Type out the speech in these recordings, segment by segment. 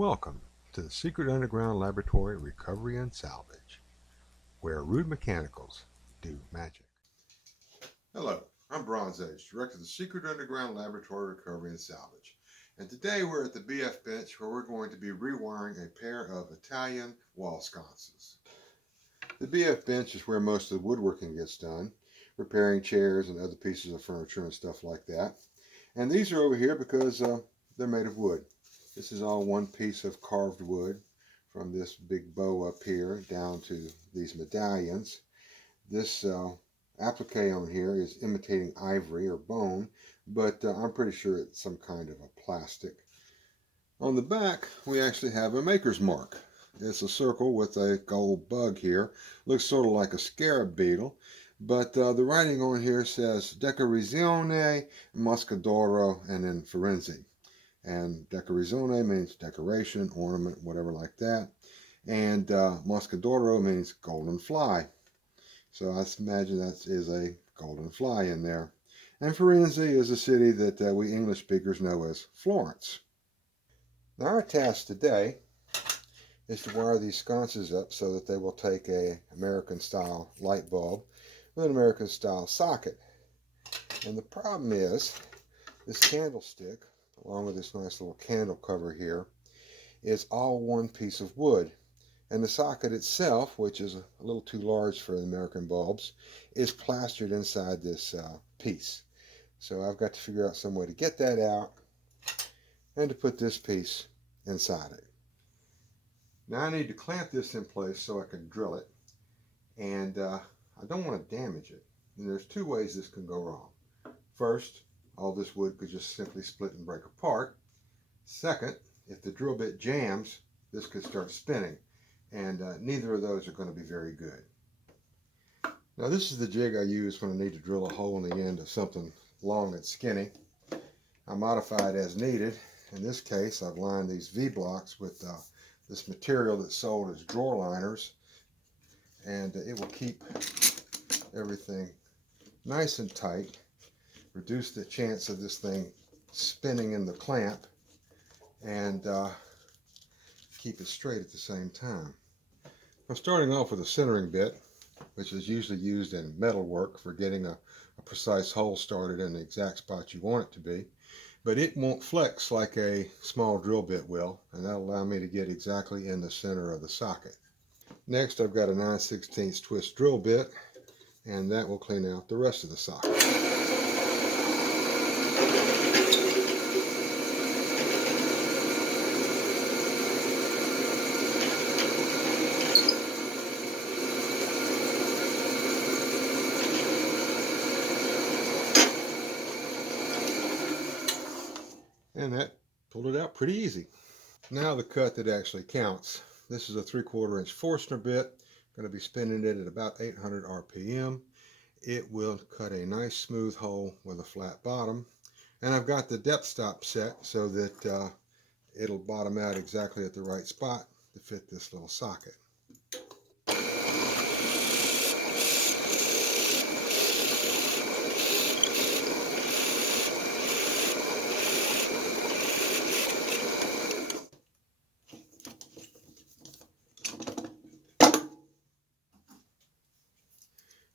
Welcome to the Secret Underground Laboratory Recovery and Salvage, where rude mechanicals do magic. Hello, I'm Bronze Age, Director of the Secret Underground Laboratory Recovery and Salvage. And today we're at the BF bench where we're going to be rewiring a pair of Italian wall sconces. The BF bench is where most of the woodworking gets done, repairing chairs and other pieces of furniture and stuff like that. And these are over here because they're made of wood. This is all one piece of carved wood, from this big bow up here down to these medallions. This applique on here is imitating ivory or bone, but I'm pretty sure it's some kind of a plastic. On the back, we actually have a maker's mark. It's a circle with a gold bug here. Looks sort of like a scarab beetle, but the writing on here says Decorazione Moscon D'ore and then Firenze. And decorazione means decoration, ornament, whatever like that. And Moscon D'ore means golden fly. So I imagine that is a golden fly in there. And Firenze is a city that we English speakers know as Florence. Now our task today is to wire these sconces up so that they will take a American style light bulb with an American style socket. And the problem is this candlestick, along with this nice little candle cover here, is all one piece of wood. And the socket itself, which is a little too large for the American bulbs, is plastered inside this piece. So I've got to figure out some way to get that out and to put this piece inside it. Now I need to clamp this in place so I can drill it. And I don't want to damage it. And there's two ways this can go wrong. First, all this wood could just simply split and break apart. Second, if the drill bit jams, this could start spinning, and neither of those are going to be very good. Now this is the jig I use when I need to drill a hole in the end of something long and skinny. I modify it as needed. In this case, I've lined these V-blocks with this material that's sold as drawer liners, and it will keep everything nice and tight, reduce the chance of this thing spinning in the clamp, and keep it straight at the same time. I'm starting off with a centering bit, which is usually used in metal work for getting a precise hole started in the exact spot you want it to be, but it won't flex like a small drill bit will, and that'll allow me to get exactly in the center of the socket. Next, I've got a 9/16 twist drill bit, and that will clean out the rest of the socket. And that pulled it out pretty easy. Now the cut that actually counts. This is a 3/4 inch Forstner bit. Going to be spinning it at about 800 RPM. It will cut a nice smooth hole with a flat bottom. And I've got the depth stop set so that it'll bottom out exactly at the right spot to fit this little socket.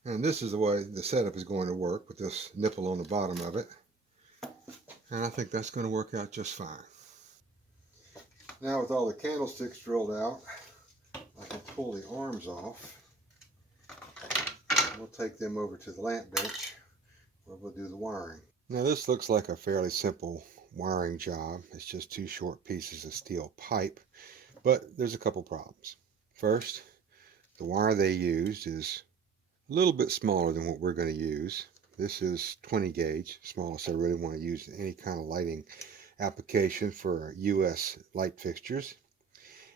And this is the way the setup is going to work, with this nipple on the bottom of it. And I think that's going to work out just fine. Now with all the candlesticks drilled out, I can pull the arms off. We'll take them over to the lamp bench where we'll do the wiring. Now this looks like a fairly simple wiring job. It's just two short pieces of steel pipe, but there's a couple problems. First, the wire they used is a little bit smaller than what we're going to use. This is 20 gauge, smallest I really want to use in any kind of lighting application for US light fixtures.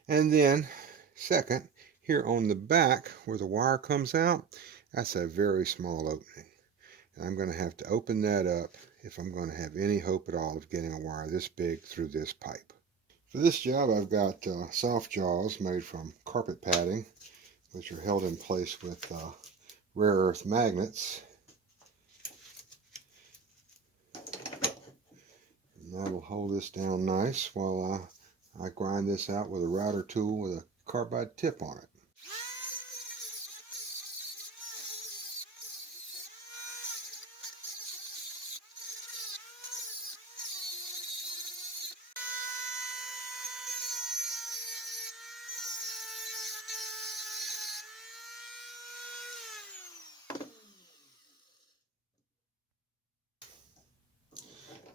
And then second, here on the back where the wire comes out, that's a very small opening. And I'm going to have to open that up if I'm going to have any hope at all of getting a wire this big through this pipe. For this job I've got soft jaws made from carpet padding, which are held in place with rare earth magnets. And that'll hold this down nice while I grind this out with a router tool with a carbide tip on it.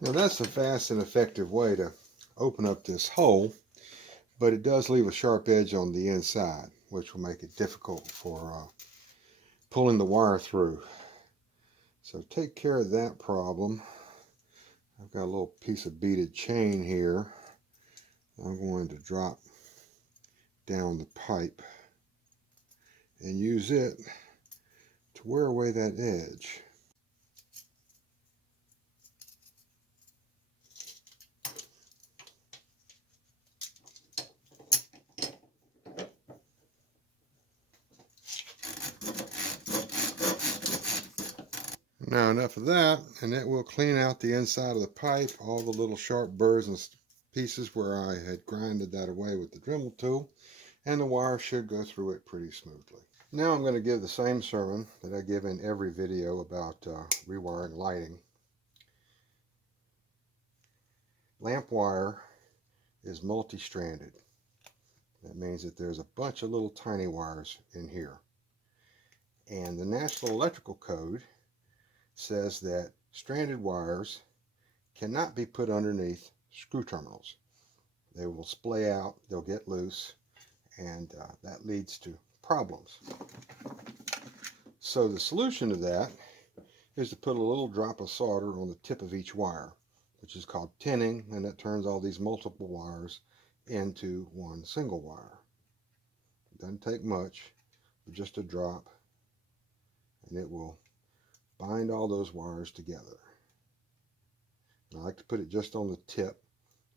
Now that's a fast and effective way to open up this hole, but it does leave a sharp edge on the inside, which will make it difficult for pulling the wire through. So take care of that problem. I've got a little piece of beaded chain here. I'm going to drop down the pipe and use it to wear away that edge. Now enough of that, and it will clean out the inside of the pipe, all the little sharp burrs and pieces where I had grinded that away with the Dremel tool, and the wire should go through it pretty smoothly. Now I'm going to give the same sermon that I give in every video about rewiring lighting. Lamp wire is multi-stranded. That means that there's a bunch of little tiny wires in here. And the National Electrical Code says that stranded wires cannot be put underneath screw terminals. They will splay out, they'll get loose, and that leads to problems. So the solution to that is to put a little drop of solder on the tip of each wire, which is called tinning, and it turns all these multiple wires into one single wire. It doesn't take much, but just a drop, and it will bind all those wires together. And I like to put it just on the tip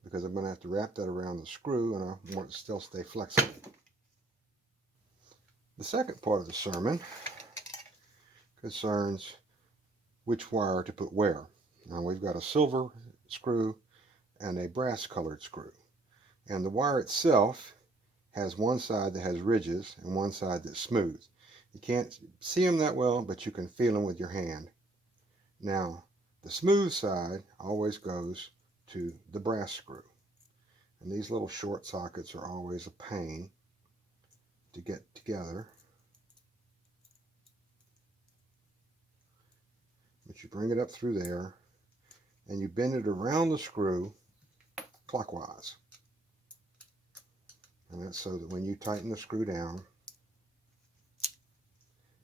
because I'm going to have to wrap that around the screw, and I want it to still stay flexible. The second part of the sermon concerns which wire to put where. Now we've got a silver screw and a brass colored screw, and the wire itself has one side that has ridges and one side that's smooth. You can't see them that well, but you can feel them with your hand. Now the smooth side always goes to the brass screw, and these little short sockets are always a pain to get together. But you bring it up through there and you bend it around the screw clockwise. And that's so that when you tighten the screw down,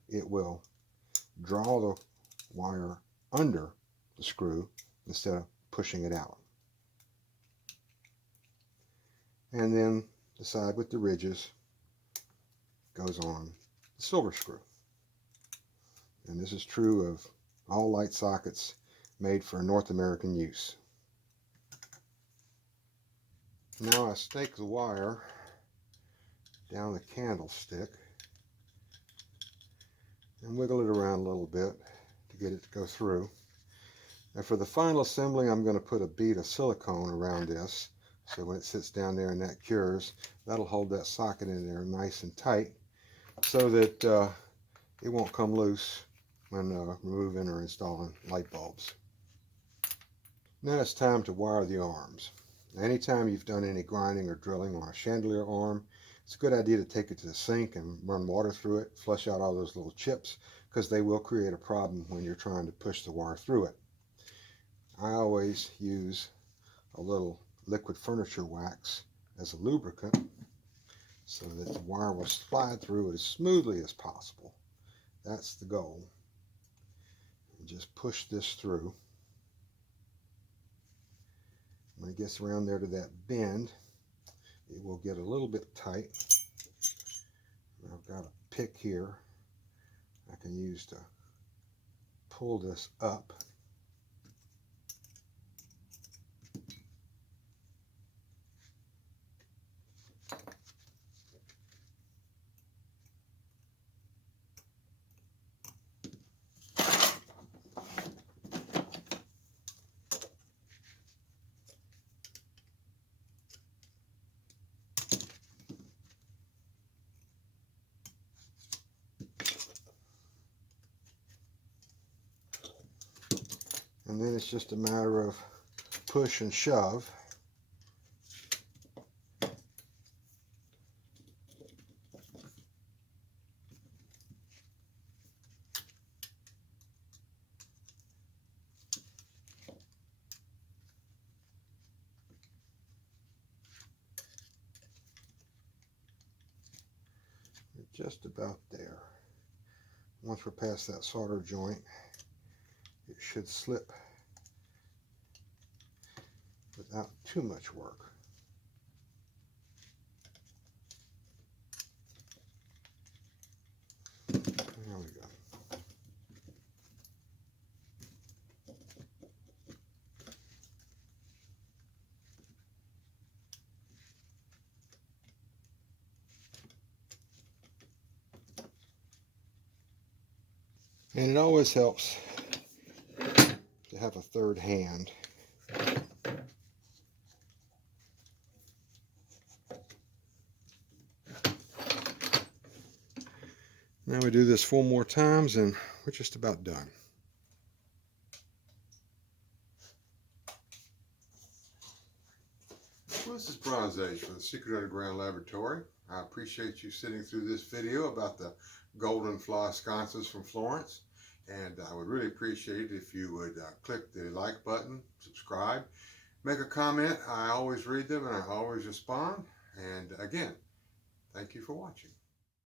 it will draw the wire under the screw instead of pushing it out. And then the side with the ridges goes on the silver screw. And this is true of all light sockets made for North American use. Now I snake the wire down the candlestick and wiggle it around a little bit to get it to go through. And for the final assembly, I'm going to put a bead of silicone around this, so when it sits down there and that cures, that'll hold that socket in there nice and tight so that it won't come loose when removing or installing light bulbs. Now it's time to wire the arms. Anytime you've done any grinding or drilling on a chandelier arm, it's a good idea to take it to the sink and run water through it, flush out all those little chips, because they will create a problem when you're trying to push the wire through it. I always use a little liquid furniture wax as a lubricant so that the wire will slide through as smoothly as possible. That's the goal. And just push this through. When it gets around there to that bend, it will get a little bit tight. And I've got a pick here I can use to pull this up. And then it's just a matter of push and shove. Just about there. Once we're past that solder joint, it should slip without too much work. There we go. And it always helps to have a third hand. Now we do this 4 more times and we're just about done. Well, this is Bronze Age from the Secret Underground Laboratory. I appreciate you sitting through this video about the golden fly sconces from Florence. And I would really appreciate it if you would click the like button, subscribe, make a comment. I always read them and I always respond. And again, thank you for watching.